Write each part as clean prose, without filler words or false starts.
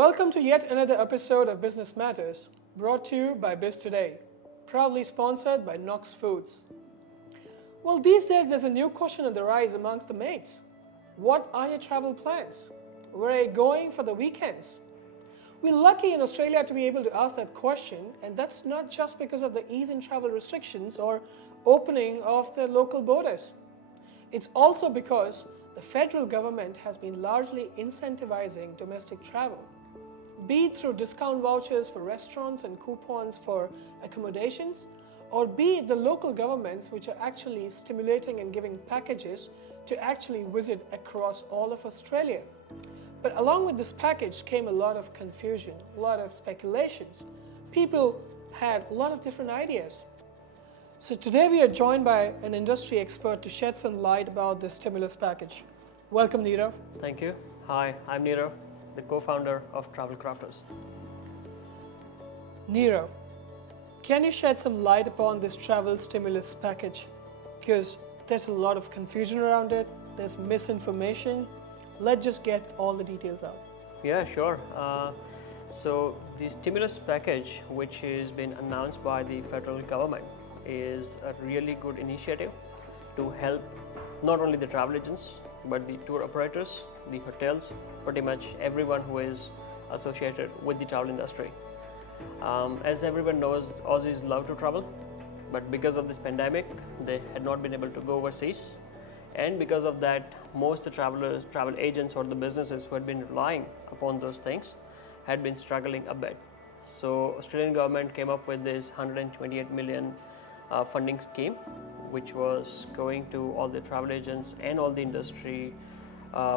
Welcome to yet another episode of Business Matters, brought to you by Biz Today, proudly sponsored by Knox Foods. Well, these days there's a new question on the rise amongst the mates. What are your travel plans? Where are you going for the weekends? We're lucky in Australia to be able to ask that question, and that's not just because of the ease in travel restrictions or opening of the local borders. It's also because the federal government has been largely incentivizing domestic travel, be it through discount vouchers for restaurants and coupons for accommodations, or be it the local governments which are actually stimulating and giving packages to actually visit across all of Australia. But along with this package came a lot of confusion, a lot of speculations. People had a lot of different ideas. So today we are joined by an industry expert to shed some light about this stimulus package. Welcome, Nirav. Thank you. Hi, I'm Nirav, the co-founder of Travel Crafters. Nirav, can you shed some light upon this travel stimulus package? Because there's a lot of confusion around it, there's misinformation. Let's just get all the details out. Yeah, sure. So the stimulus package, which has been announced by the federal government, is a really good initiative to help not only the travel agents, but the tour operators, the hotels, pretty much everyone who is associated with the travel industry. As everyone knows, Aussies love to travel, but because of this pandemic, they had not been able to go overseas. And because of that, most of the travel agents or the businesses who had been relying upon those things had been struggling a bit. So Australian government came up with this 128 million funding scheme, which was going to all the travel agents and all the industry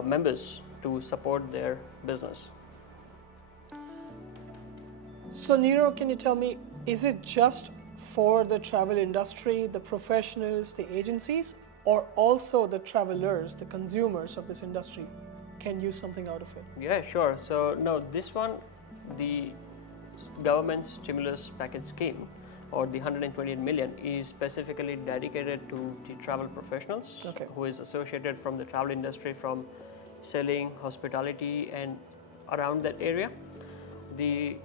members to support their business. So Nirav, can you tell me, is it just for the travel industry, the professionals, the agencies, or also the travelers, the consumers of this industry can use something out of it? Yeah, sure. So no, this one, the government stimulus package scheme, or the 128 million, is specifically dedicated to the travel professionals who is associated from the travel industry, from selling, hospitality and around that area. The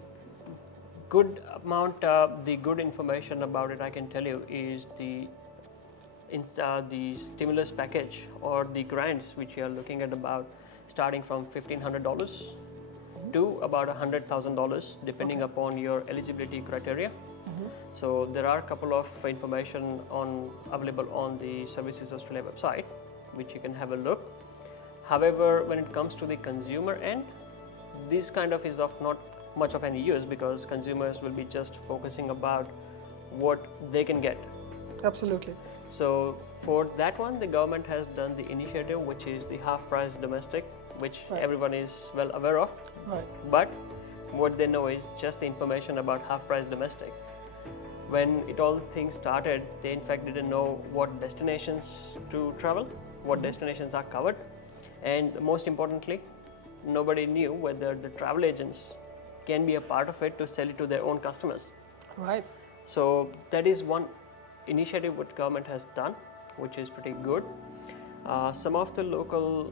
good amount, the good information about it I can tell you is the stimulus package or the grants which you are looking at, about starting from $1,500 to about $100,000 depending upon your eligibility criteria. So there are a couple of information available on the Services Australia website which you can have a look. However, when it comes to the consumer end, this kind of is of not much of any use, because consumers will be just focusing about what they can get. Absolutely. So for that one, the government has done the initiative which is the half price domestic, which everyone is well aware of. But what they know is just the information about half price domestic. When all things started, they in fact didn't know what destinations to travel, what destinations are covered, and most importantly, nobody knew whether the travel agents can be a part of it to sell it to their own customers. Right. So that is one initiative what government has done, which is pretty good. Some of the local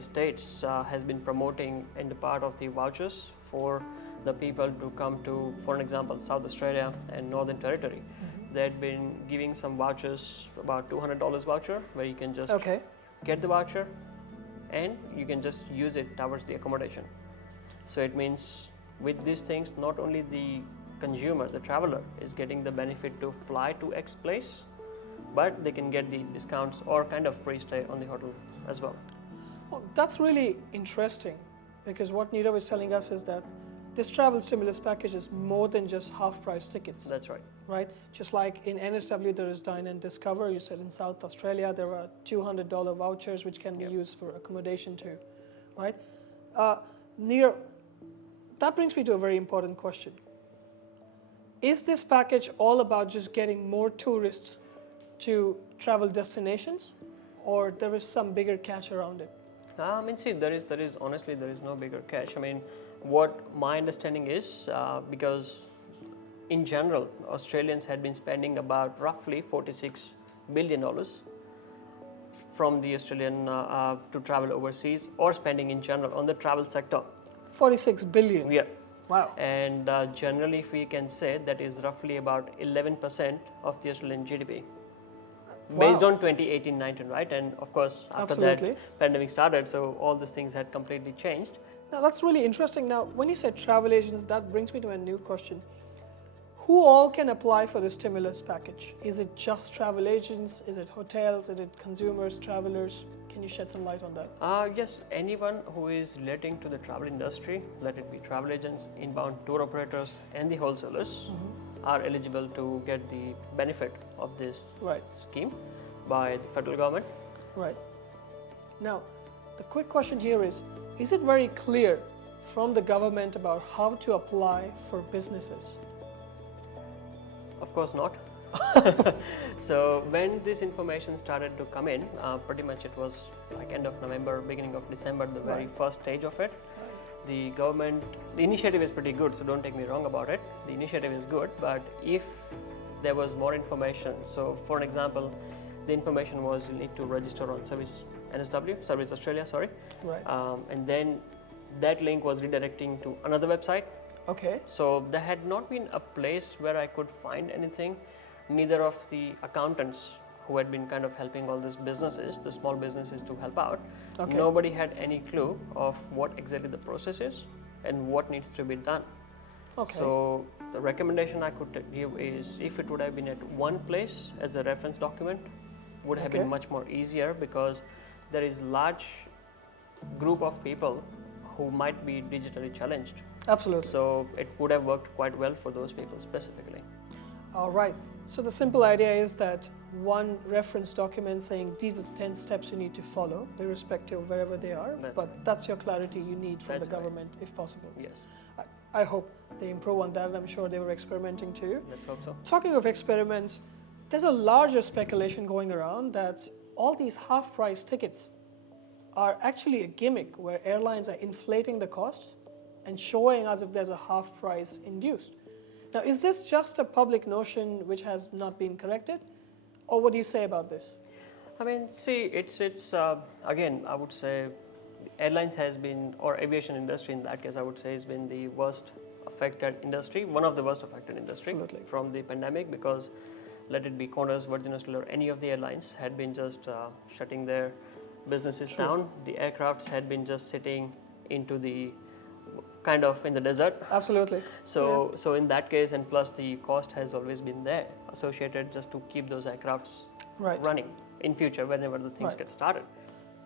states has been promoting in the part of the vouchers for the people to come to, for an example, South Australia and Northern Territory. They had been giving some vouchers, about $200 voucher, where you can just get the voucher and you can just use it towards the accommodation. So it means with these things, not only the consumer, the traveler, is getting the benefit to fly to X place, but they can get the discounts or kind of free stay on the hotel as well. Well, that's really interesting, because what Nirav is telling us is that this travel stimulus package is more than just half price tickets. That's right. Right? Just like in NSW there is Dine and Discover, you said in South Australia there are $200 vouchers which can be used for accommodation too. Right? Nirav, that brings me to a very important question. Is this package all about just getting more tourists to travel destinations, or there is some bigger catch around it? See, there is honestly, there is no bigger catch. I mean, what my understanding is, because in general, Australians had been spending about roughly $46 billion from the Australian to travel overseas or spending in general on the travel sector. 46 billion. Yeah. Wow. And generally, if we can say, that is roughly about 11% of the Australian GDP. Based on 2018-19, right? And of course, after that, pandemic started, so all these things had completely changed. Now, that's really interesting. Now, when you said travel agents, that brings me to a new question. Who all can apply for the stimulus package? Is it just travel agents? Is it hotels? Is it consumers, travelers? Can you shed some light on that? Yes, anyone who is relating to the travel industry, let it be travel agents, inbound tour operators, and the wholesalers, are eligible to get the benefit of this scheme by the federal government. Right. Now, the quick question here is it very clear from the government about how to apply for businesses? Of course not. So when this information started to come in, pretty much it was like end of November, beginning of December, the very first stage of it. The government, the initiative is pretty good, so don't take me wrong about it. The initiative is good, but if there was more information, so for an example, the information was you need to register on Service Australia, sorry. Right. And then that link was redirecting to another website. Okay. So there had not been a place where I could find anything. Neither of the accountants who had been kind of helping all these businesses, the small businesses, to help out, nobody had any clue of what exactly the process is and what needs to be done. Okay. So the recommendation I could give is, if it would have been at one place as a reference document, would have been much more easier, because there is large group of people who might be digitally challenged. Absolutely. So it would have worked quite well for those people specifically. All right. So the simple idea is that one reference document saying these are the 10 steps you need to follow, irrespective of wherever they are. That's your clarity you need from the government, if possible. Yes. I hope they improve on that. I'm sure they were experimenting too. Let's hope so. Talking of experiments, there's a larger speculation going around that all these half-price tickets are actually a gimmick where airlines are inflating the costs and showing as if there's a half price induced. Now, is this just a public notion which has not been corrected, or what do you say about this? I mean, see, it's again, I would say airlines has been, or aviation industry in that case, I would say, has been the worst affected industry, one of the worst affected industry from the pandemic, because let it be Qantas, Virgin Australia, or any of the airlines had been just shutting their businesses down. The aircrafts had been just sitting into the kind of in the desert. Absolutely. So in that case, and plus the cost has always been there associated just to keep those aircrafts running in future whenever the things get started.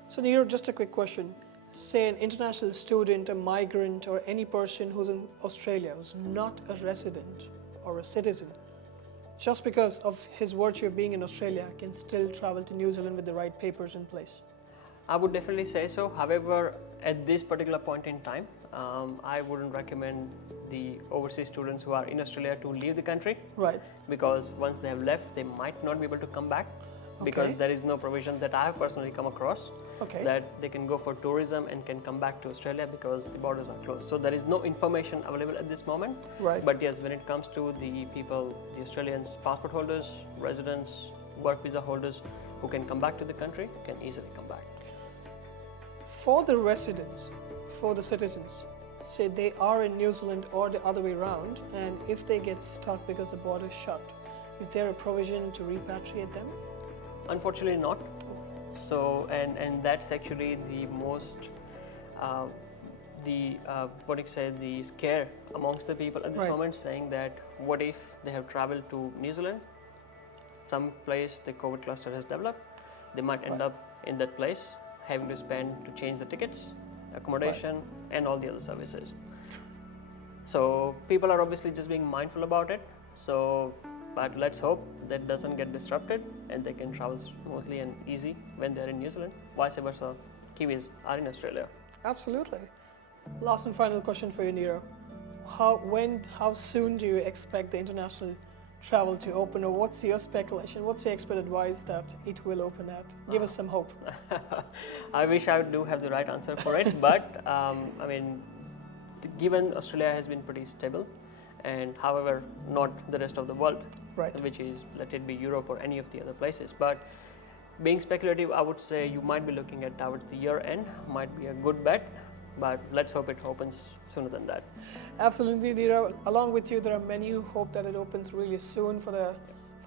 So Nirav, just a quick question. Say an international student, a migrant, or any person who's in Australia who's not a resident or a citizen, just because of his virtue of being in Australia, can still travel to New Zealand with the right papers in place? I would definitely say so. However, at this particular point in time, I wouldn't recommend the overseas students who are in Australia to leave the country. Right. Because once they have left, they might not be able to come back, because there is no provision that I have personally come across that they can go for tourism and can come back to Australia because the borders are closed. So there is no information available at this moment. Right. But yes, when it comes to the people, the Australians, passport holders, residents, work visa holders who can come back to the country, can easily come back. For the residents, for the citizens, say they are in New Zealand or the other way around, and if they get stuck because the border is shut, is there a provision to repatriate them? Unfortunately not. So, and that's actually the most, the scare amongst the people at this moment, saying that what if they have traveled to New Zealand, some place the COVID cluster has developed, they might end up in that place having to spend to change the tickets, accommodation, and all the other services. So people are obviously just being mindful about it. So, but let's hope that doesn't get disrupted and they can travel smoothly and easy when they're in New Zealand. Vice versa, Kiwis are in Australia. Absolutely. Last and final question for you, Nirav. How soon do you expect the international travel to open, or what's your speculation? What's your expert advice that it will open at? Give us some hope. I wish I do have the right answer for it, but I mean, given Australia has been pretty stable, and however not the rest of the world, which is, let it be Europe or any of the other places, but being speculative, I would say you might be looking at towards the year end, might be a good bet, but let's hope it opens sooner than that. Absolutely, Nirav. Along with you, there are many who hope that it opens really soon for the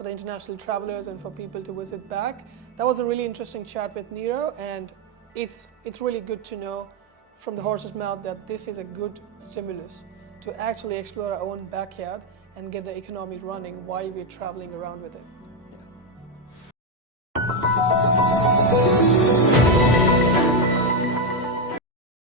international travelers and for people to visit back. That was a really interesting chat with Nirav, and it's really good to know from the horse's mouth that this is a good stimulus to actually explore our own backyard and get the economy running while we're traveling around with it.